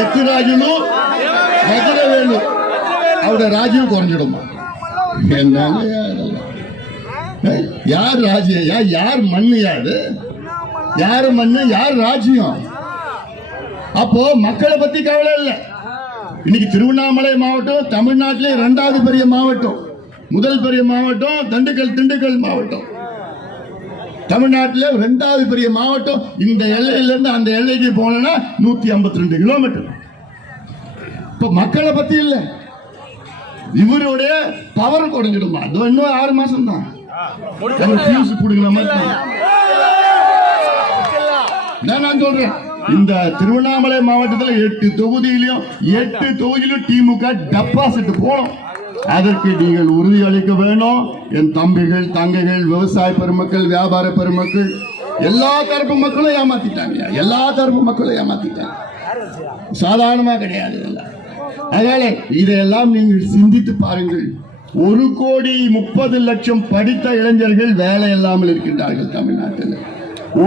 எத்திராஜனு வஜ்ரவேலு அவருடைய ராஜ்யம் குறைஞ்சிடுமா? என்னங்க யார் ராஜ்யம்? யார் மண்ணு? யாரு மண்ணு? யார் ராஜ்யம்? அப்போ மக்களை பத்தி கவலை இல்லை. இன்னைக்கு திருவண்ணாமலை மாவட்டம் தமிழ்நாட்டிலே 2வது பெரிய மாவட்டம். முதல் பெரிய மாவட்டம் திண்டுக்கல் மாவட்டம். தமிழ்நாட்டில் 2வது பெரிய மாவட்டம். இந்த எல்லையிலிருந்து அந்த எல்லைக்கு போனா 152 கிலோமீட்டர். இப்ப மக்களை பத்தி இல்ல, இவருடைய பவர் குறைஞ்சிடுமா? இன்னும் 6 மாசம் தான். நான் சொல்றேன், இந்த திருவண்ணாமலை மாவட்டத்தில் 8 தொகுதியிலும் திமுக டெபாசிட் போனோம். அதற்கு நீங்கள் உறுதி அளிக்க வேணும். என் தம்பிகள் தங்கைகள், விவசாய பெருமக்கள், வியாபார பெருமக்கள், எல்லா தரப்பு மக்களும் ஏமாத்திட்டாங்க. சாதாரணமா கிடையாது. அதனால இதையெல்லாம் நீங்கள் சிந்தித்து பாருங்கள். 1,30,00,000 படித்த இளைஞர்கள் வேலை இல்லாமல் இருக்கின்றார்கள் தமிழ்நாட்டில்.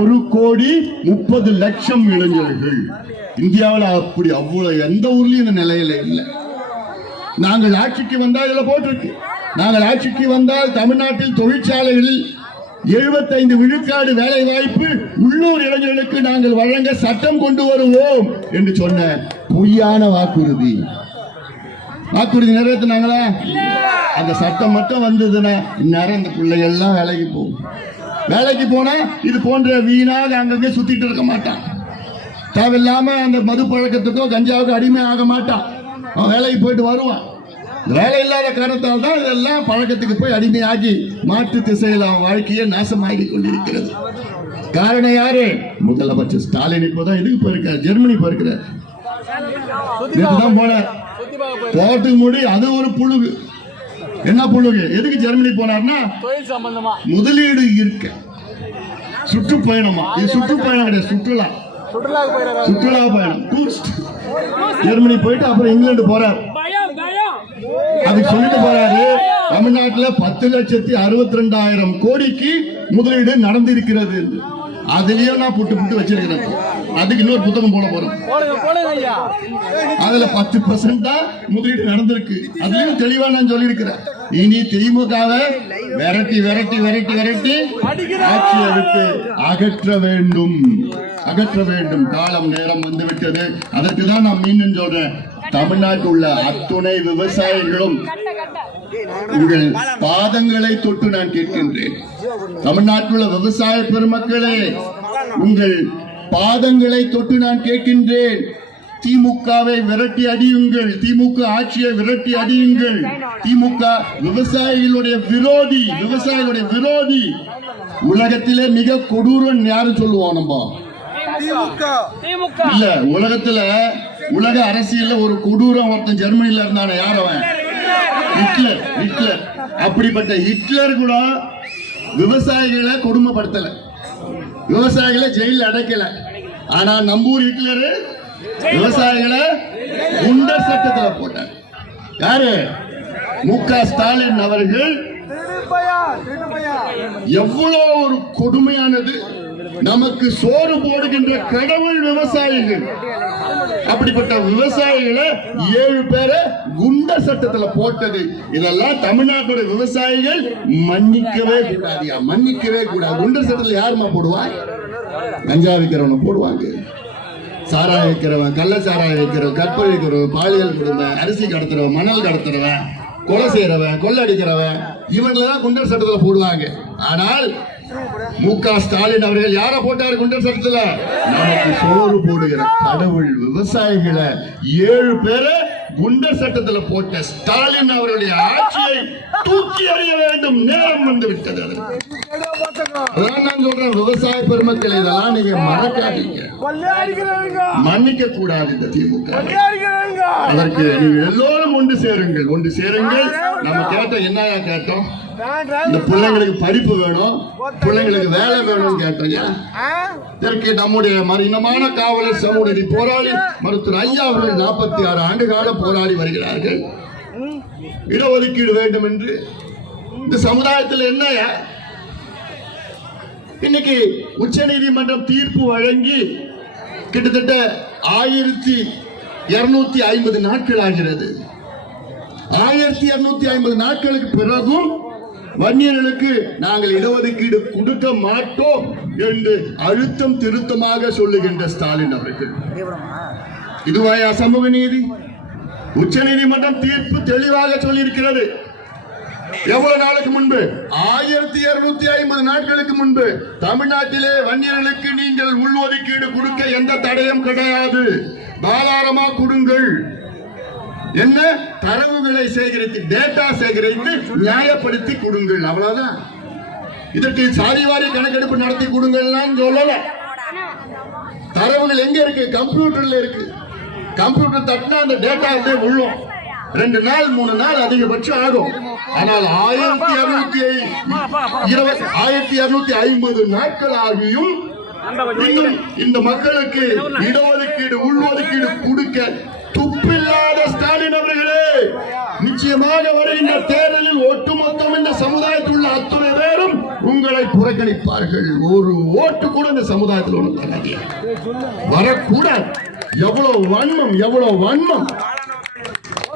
1,30,00,000 இளைஞர்கள். இந்தியாவில் அப்படி அவ்வளவு எந்த ஊர்லயும் இந்த நிலையில இல்லை. நாங்கள் ஆட்சிக்கு வந்தால் இதுல போட்டிருக்கு, நாங்கள் ஆட்சிக்கு வந்தால் தமிழ்நாட்டில் தொழிற்சாலைகளில் 75 விழுக்காடு வேலை வாய்ப்பு உள்ளூர் இளைஞர்களுக்கு நாங்கள் வழங்க சட்டம் கொண்டு வருவோம் என்று சொன்ன பொய்யான வாக்குறுதி நிறைவேற்றினாங்களா? அந்த சட்டம் மட்டும் வந்ததுன்னா இந்நேரம் இந்த பிள்ளைகள் எல்லாம் வேலைக்கு போகும். வேலைக்கு போனா இது போன்ற வீணாக அங்கங்கே சுத்திட்டு இருக்க மாட்டான். தேவையில்லாம அந்த மது பழக்கத்துக்கோ கஞ்சாவுக்கோ அடிமை ஆக மாட்டான். அவன் வேலைக்கு போயிட்டு வருவான். வேலை இல்லாத காரணத்தால் தான் இதெல்லாம் பழக்கத்துக்கு போய் அடிமையாகி மாற்று திசையில் அவன் வாழ்க்கையை நாசமாகி கொண்டிருக்கிறது. காரணம் யாரு? முதலமைச்சர் ஸ்டாலின். இப்போதான் எதுக்கு போயிருக்காரு? ஜெர்மனி போயிருக்கிறார். போன போட்டு மூடி அது ஒரு புழுகு. என்ன புழுகு? எதுக்கு ஜெர்மனி போனார்னா முதலீடு இருக்க. சுற்றுப்பயணமா? இது சுற்றுப்பயணம் கிடையாது, சுற்றுலா பயணம், டூரிஸ்ட். ஜெர்மனி போயிட்டு அப்புறம் இங்கிலாந்து போறார். அதுக்கு சொல்லிட்டு போறாரு, தமிழ்நாட்டில் 10,62,000 கோடிக்கு முதலீடு நடந்திருக்கிறது. அதுலயும் நான் புட்டு வச்சிருக்கிறேன். அதுக்கு இன்னொரு புத்தகம் போட போறேன். அதுல 10% தான் முதலீடு நடந்திருக்கு. அதுலயும் தெளிவா நான் சொல்லியிருக்கிறேன். இனி திமுகவை விரட்டி ஆட்சியை விட்டு அகற்ற வேண்டும். காலம் நேரம் வந்துவிட்டது. அதற்கு தான் நான் மீண்டும் சொல்றேன், தமிழ்நாட்டில் உள்ள அத்துணை விவசாயிகளும் உங்கள் பாதங்களை தொட்டு நான் கேட்கின்றேன். தமிழ்நாட்டில் உள்ள விவசாய பெருமக்களே, உங்கள் பாதங்களை தொட்டு நான் கேட்கின்றேன். திமுகவை விரட்டி அடியுங்கள். திமுக ஆட்சியை விரட்டி அடியுங்கள். திமுக விவசாயிகளுடைய விரோதி. உலகத்திலே மிக கொடூரம் யாரு சொல்லுவோம்? நம்ம இல்ல, உலக அரசியல்ல ஒரு கொடூரம் ஒருத்தன் ஜெர்மனில இருந்தான. யார் அவன்? ஹிட்லர். அப்படிப்பட்ட ஹிட்லர் கூட விவசாயிகளை கொடுமைப்படுத்தல, விவசாயிகளை ஜெயில அடைக்கல. ஆனா நம்பூர் ஹிட்லர் விவசாயிகளை குண்டர் சட்டத்தில் போட்டார். யாரு? மு.க. ஸ்டாலின் அவர்கள். எவ்வளவு ஒரு கொடுமையானது! நமக்கு சோறு போடுகின்ற கடவுள் விவசாயிகள். அப்படிப்பட்ட விவசாயிகளை 7 பேரை குண்டர் சட்டத்துல போட்டது இதெல்லாம் தமிழ்நாட்டுடைய விவசாயிகள் மன்னிக்கவே கூடாதியா, மன்னிக்கவே கூடாது. குண்டர் சட்டத்துல யாருமா போடுவா? கஞ்சா விற்கிறவன போடுவாங்க, சாராயம் வைக்கிறவன், கள்ள சாராயம் வைக்கிறவன், கற்பழிக்கிறவன், பாலியல் கொடுமை, அரிசி கடத்துறவன், மணல் கடத்துறவன், கொலை செய்யறவன், கொள்ளடிக்கிறவன், இவங்களதான் குண்டர் சட்டத்துல போடுவாங்க. ஆனால் மு.க. ஸ்டாலின் அவர்கள் யார போட்டார் குண்டர் சட்டத்துல? நமக்கு சோறு போடுகிற கடவுள் விவசாயிகளை 7 பேரை குண்டர் சட்டத்துல போட்ட ஸ்டாலின் அவருடைய ஆட்சியை தூக்கி எறிய வேண்டும், நேரம் வந்து விட்டது. அதான் நான் சொல்றேன், விவசாய பெருமக்கள் இதெல்லாம் நீங்க மறக்காதீங்க, மன்னிக்க கூடாது இந்த திமுக. அதற்கு நீங்கள் எல்லோரும் ஒன்று சேருங்கள், ஒன்று சேருங்கள். நம்ம கேட்டோம், என்ன கேட்டோம்? இந்த பிள்ளைங்களுக்கு படிப்பு வேணும், பிள்ளைங்களுக்கு வேலை வேணும்னு கேட்டோம். இதற்கு நம்முடைய இனமான காவலர் சமூக போராளி மருத்துவர் ஐயா அவர்கள் 46 ஆண்டு கால போராடி வருகிறார்கள். இடஒதுக்கீடு வேண்டும் என்று இந்த சமுதாயத்தில் என்ன இன்னைக்கு உச்ச நீதிமன்றம் தீர்ப்பு வழங்கி கிட்டத்தட்ட 1250 நாட்கள் ஆகிறது. 1250 நாட்களுக்கு பிறகும் வன்னியர்களுக்கு நாங்கள் இடஒதுக்கீடு கொடுக்க மாட்டோம் என்று அழுத்தம் திருத்தமாக சொல்லுகின்ற ஸ்டாலின் அவர்கள், இதுவாயா சமூக நீதி? உச்ச நீதிமன்றம் தீர்ப்பு தெளிவாக சொல்லியிருக்கிறது. எவ்வளவு நாளுக்கு முன்பு? 1250 நாட்களுக்கு முன்பு தமிழ்நாட்டிலே வன்னியர்களுக்கு நீங்கள் உள்ஒதுக்கீடு கொடுக்க எந்த தடையும் கிடையாது, தாராளமா கொடுங்கள். என்ன தரவுகளை சேகரித்து, டேட்டா சேகரித்து நியாயப்படுத்தி கொடுங்கள், அவ்வளவுதான். இதற்கு சாதிவாரி கணக்கெடுப்பு நடத்தி கொடுங்கள்லாம் சொல்லல. தரவுகள் எங்க இருக்கு? கம்ப்யூட்டர்ல இருக்கு. கம்ப்யூட்டர் தட்டினா அந்த டேட்டா வந்து விழும். 2 நாள் 3 நாள் அதிகபட்சம் ஆகும். ஆனால் 1250 நாட்கள் ஆகியும் இன்னும் இந்த மக்களுக்கு இடஒதுக்கீடு உள்ஒதுக்கீடு கொடுக்க துப்பில்லாத ஸ்டாலின் அவர்களே, நிச்சயமாக வருகின்ற தேர்தலில் ஒட்டுமொத்தம் இந்த சமுதாயத்தில் உள்ள அத்துணை பேரும் உங்களை புறக்கணிப்பார்கள். ஒரு ஓட்டு கூட இந்த சமுதாயத்தில் ஒன்று தராது, வரக்கூடாது. எவ்வளவு வன்மம், எவ்வளவு வன்மம்!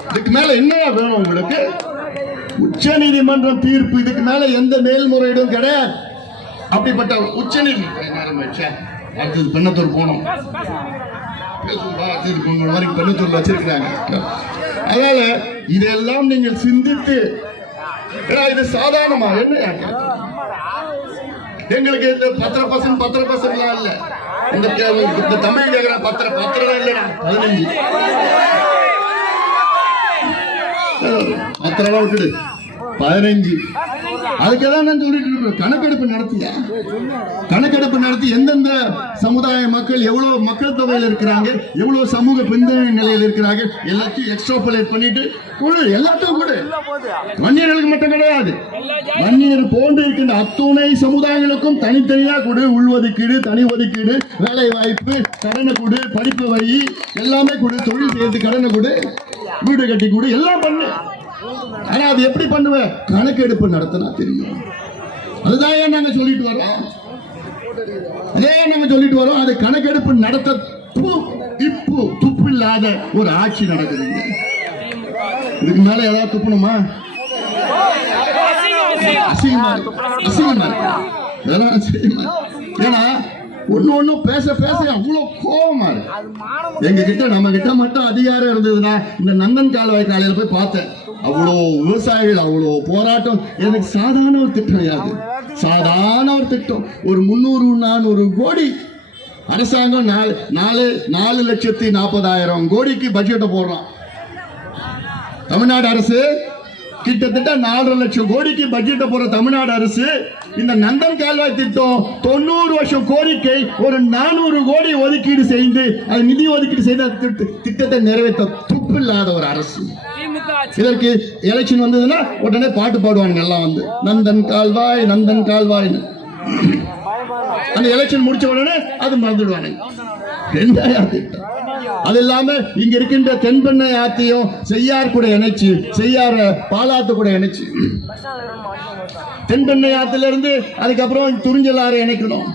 இதுக்கு மேல என்ன வேணும் உங்களுக்கு? உச்ச நீதிமன்றம் தீர்ப்பு, இதுக்கு மேல எந்த மேல்முறையீடும் கிடையாது. அப்படிப்பட்ட உச்ச நீதிமன்றம் அடுத்தது பெண்ணத்தூர் போனோம், பெண்ணத்தூர்ல வச்சிருக்கிறாங்க. அதனால இதெல்லாம் நீங்கள் சிந்தித்து, இது சாதாரணமா என்ன எங்களுக்கு இந்த 10% இல்ல, இந்த தமிழ் கேட்கிற 10% இல்ல, 15 விட்டுடு, 15. அதுக்கெல்லாம் நான் சொல்லிட்டு இருக்கேன். கணக்கெடுப்பு நடத்தி எந்தெந்த சமுதாய மக்கள் எவ்வளவு மக்கள் தொகையில் இருக்கிறாங்க, எவ்வளவு சமூக பின்தங்கிய நிலையில் இருக்கிறாங்க, எல்லாத்தையும் எக்ஸ்ட்ராபுலேட் பண்ணிட்டு எல்லாத்தையும் கூட வன்னியர்களுக்கு மட்டும் கிடையாது, வன்னியர் போன்று இருக்கின்ற அத்துணை சமுதாயங்களுக்கும் தனித்தனியா கொடு, உள்ஒதுக்கீடு, தனி ஒதுக்கீடு, வேலை வாய்ப்பு, கடனை கொடு, படிப்பு வரி எல்லாமே கொடு, தொழில் செய்யறது கடனை கொடு, வீடு கட்டி கொடு, எல்லாம் பண்ணு. ஆனா அது எப்படி பண்ணுவேன்? கணக்கெடுப்பு நடத்தினா தெரியும். அதுதான் நாங்க சொல்லிட்டு வரோம், அது கணக்கெடுப்பு நடத்த துப்பு இல்லாத ஒரு ஆட்சி நடக்குதுங்க. இதுக்கு மேல ஏதாவது துப்பணுமா? அசிங்கமா இருக்கு. ஏன்னா ஒண்ணு பேச அவ்வளவு கோபமா இருக்கு. எங்க கிட்ட நம்ம கிட்ட மட்டும் அதிகாரம் இருந்ததுன்னா, இந்த நந்தன் கால்வாய் காலையில போய் பார்த்தேன், அவ்வளோ விவசாயிகள், அவ்வளோ போராட்டம். எனக்கு சாதாரண ஒரு திட்டம் கிடையாது, சாதாரண ஒரு திட்டம். ஒரு 300-400 கோடி அரசாங்கம் 4,40,000 கோடிக்கு பட்ஜெட்டை போடுறோம். தமிழ்நாடு அரசு கிட்டத்தட்ட 4.5 லட்சம் கோடிக்கு பட்ஜெட்டை போற தமிழ்நாடு அரசு இந்த நந்தன் கால்வாய் திட்டம் 90 வருஷம் கோரிக்கை ஒரு 400 கோடி ஒதுக்கீடு செய்து, அது நிதி ஒதுக்கீடு செய்த திட்டத்தை நிறைவேற்ற துப்பில்லாத ஒரு அரசு. இதற்கு எலெக்ஷன் வந்ததுன்னா உடனே பாட்டு பாடுவாங்க எல்லாம் வந்து, நந்தன் கால்வாய் நந்தன் கால்வாய். அந்த எலெக்ஷன் முடிச்ச உடனே அது மறந்துடுவாங்க. திட்டம் அது இல்லாம இங்க இருக்கின்ற தென்பெண்ணை ஆத்தையும் செய்யார் கூட இணைச்சு, செய்யார் பாலாத்து கூட இணைச்சு, தென்பெண்ணை ஆத்துல இருந்து அதுக்கப்புறம் துறிஞ்சலாறு இணைக்கணும்.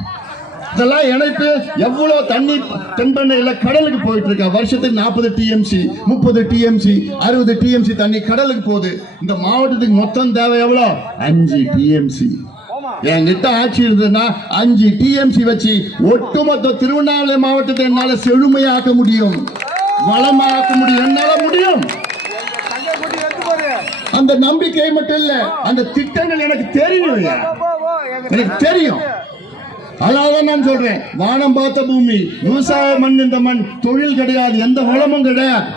இதெல்லாம் இணைப்பு எவ்வளவு தண்ணி தென்பண்ணையில கடலுக்கு போயிட்டு இருக்கா. வருஷத்துக்கு 40 TMC 30 TMC 60 TMC தண்ணி கடலுக்கு போகுது. இந்த மாவட்டத்துக்கு மொத்தம் தேவை எவ்வளோ? 5 TMC. என்கிட்ட ஆட்சி இருந்ததுன்னா 5 TMC வச்சு ஒட்டுமொத்த திருவண்ணாமலை மாவட்டத்தை என்னால செழுமையாக்க முடியும், வளமாக்க முடியும், என்னால முடியும். அந்த நம்பிக்கை மட்டும் இல்ல, அந்த திட்டங்கள் எனக்கு தெரியும், எனக்கு தெரியும். அதான் நான் சொல்றேன், வானம் பார்த்த பூமி, விவசாய மண், இந்த மண் தொழில் கிடையாது, எந்த வளமும் கிடையாது.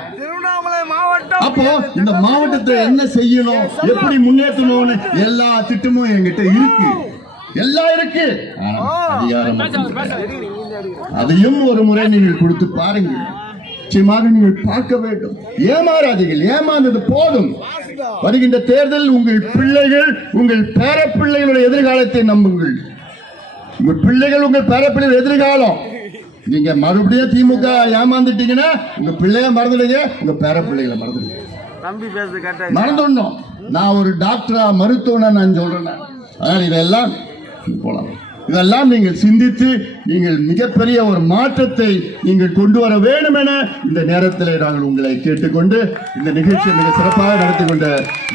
அப்போ இந்த மாவட்டத்தை என்ன செய்யணும், எப்படி முன்னேற்றணும்னு எல்லா திட்டமும் என்கிட்ட இருக்கு, எல்லாம் இருக்கு. அதிகாரம் அதையும் ஒரு முறை நீங்கள் கொடுத்து பாருங்கள். நிச்சயமாக நீங்கள் பார்க்க வேண்டும். ஏமாறாதீர்கள், ஏமாந்தது போதும். வருகின்ற தேர்தல் உங்கள் பிள்ளைகள், உங்கள் பேர பிள்ளைகளுடைய எதிர்காலத்தை நம்புங்கள். உங்கள் பிள்ளைகள், உங்கள் பேர பிள்ளைகள் எதிர்காலம். நீங்க மறுபடியும் திமுக ஏமாந்துட்டீங்கன்னா உங்க பிள்ளைய மறந்துடுங்க, உங்க பேர பிள்ளைகளை மறந்துடுங்க, மறந்துடணும். நான் ஒரு டாக்டரா, மருத்துவனா நான் சொல்றேன். அதனால இதெல்லாம் போலாம், இதெல்லாம் நீங்கள் சிந்தித்து நீங்கள் மிகப்பெரிய ஒரு மாற்றத்தை நீங்கள் கொண்டு வர வேண்டும் என இந்த நேரத்தில் நாங்கள் உங்களை கேட்டுக்கொண்டு இந்த நிகழ்ச்சியை மிக சிறப்பாக நடத்தி கொண்ட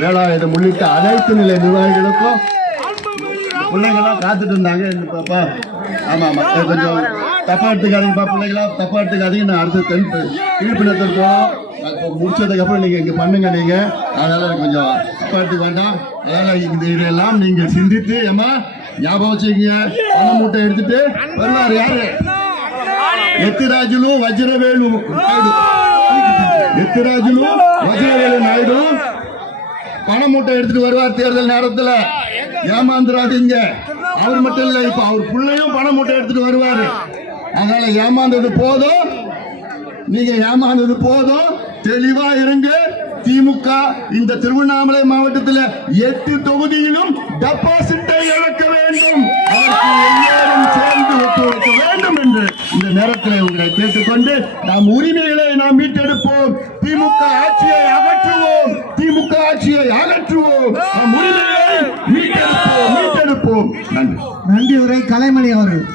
வேலாயுதம் உள்ளிட்ட அனைத்து நிலை நிர்வாகிகளுக்கும் பிள்ளைங்களாம் காத்துட்டு இருந்தாங்க. பாப்பா ஆமா ஆமா கொஞ்சம் தப்பா எடுத்துக்காதீங்கப்பா, பிள்ளைங்களா தப்பா எடுத்துக்காதீங்க. நான் அடுத்த தீர்ப்பினத்தில் போனோம், முடிச்சதுக்கு அப்புறம் நீங்க இங்க பண்ணுங்க நீங்க. அதனால கொஞ்சம் தப்பா எடுத்துக்க வேண்டாம். அதனால இதெல்லாம் நீங்கள் சிந்தித்து ஏமா ஞாபகம் வச்சுக்கீங்க. பணம் மூட்டை எடுத்துட்டு வருவார் யாரு? எத்திராஜுலு வஜ்ரவேலு நாயுடு. எத்திராஜுலு வஜ்ரவேலு நாயுடு பணம் மூட்டை எடுத்துட்டு வருவார் தேர்தல் நேரத்தில். ஏமாந்துராதீங்க. அவர் மட்டும் இல்ல, இப்ப அவர் பிள்ளையும் பணம் மூட்டை எடுத்துட்டு வருவாரு. அதனால ஏமாந்தது போதும், நீங்க ஏமாந்தது போதும். தெளிவா இருங்க. திமுக இந்த திருவண்ணாமலை மாவட்டத்தில் 8 தொகுதியிலும் டெபாசிட்டை இழக்க வேண்டும். எல்லாரும் சேர்ந்து ஒத்துழைக்க வேண்டும் என்று இந்த நேரத்தில் உங்களை கேட்டுக்கொண்டு நாம் உரிமைகளை நாம் மீட்டெடுப்போம். திமுக ஆட்சியை அகற்றுவோம், திமுக ஆட்சியை அகற்றுவோம். நாம் உரிமைகளை மீட்டெடுப்போம், மீட்டெடுப்போம். நன்றி. நன்றி உரை கலைமணி அவர்கள்.